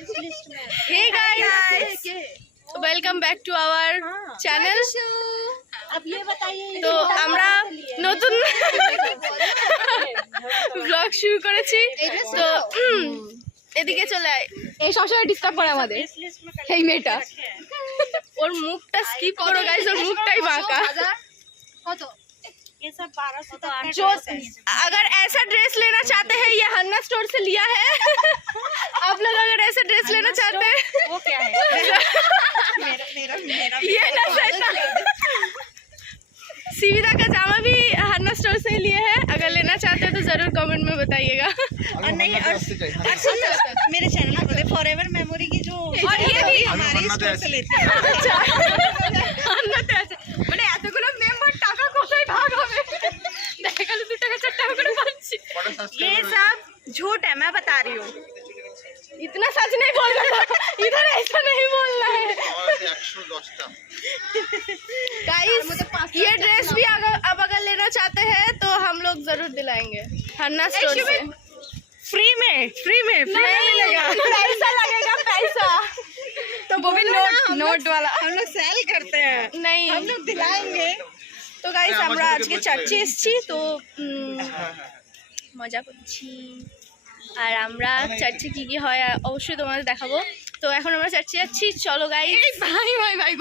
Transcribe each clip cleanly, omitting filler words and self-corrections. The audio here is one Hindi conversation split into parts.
Hey guys, welcome back to our channel. अब ये बताइए তো আমরা নতুন ব্লগ শুরু করেছি। তো এদিকে চলে আয়, এই সবসময় ডিস্টার্ব করে আমাদের এই মেয়েটা। ওর মুখটা স্কিপ করো গাইস, ওর মুখটাই বাঁকা। ये सब 1200 तक जो अगर ऐसा ड्रेस लेना चाहते हैं ये हन्ना स्टोर से लिया है। आप लोग अगर ऐसा ड्रेस लेना चाहते हैं वो क्या है? मेरा ये ना सीविदा का जामा भी हन्ना स्टोर से ही लिए है। अगर लेना चाहते हैं तो जरूर कमेंट में बताइएगा। और नहीं और मेरे चैनल पर फॉरएवर मेमोरी की जो और ये भी हमारे स्टोर से लेते हैं। আচ্ছা হান্নাতে আছে মানে এতগুলো মেম্বার টাকা কোথায় ভাগ হবে? দেখা গেল 2 টাকা 4 টাকা করে পাচ্ছি। ये सब झूठ है, मैं बता रही हूँ। इतना सच नहीं बोलना था, इधर ऐसा नहीं बोलना है। गाइस ये ड्रेस भी अगर लेना चाहते हैं तो हम लोग जरूर दिलाएंगे हन्ना स्टोर से। फ्री में मिलेगा। पैसा लगेगा पैसा, तो वो भी नोट वाला। हम लोग सेल करते हैं, नहीं हम लोग दिलाएंगे। তো গাইস আমরা আজকে চার্চে এসেছি, তো মজা করছি। আর আমরা চার্চে কি কি হয় অবশ্যই তোমাদের দেখাবো। তো এখন আমরা চার্চে যাচ্ছি, চলো গাইস। ভাই ভাই ভাই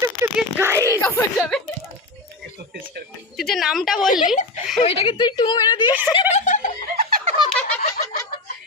টুকটুকি গাইস কখন যাবে? তুই যে নামটা বললি ওইটাকে তুই টু মেরে দিয়েছিস।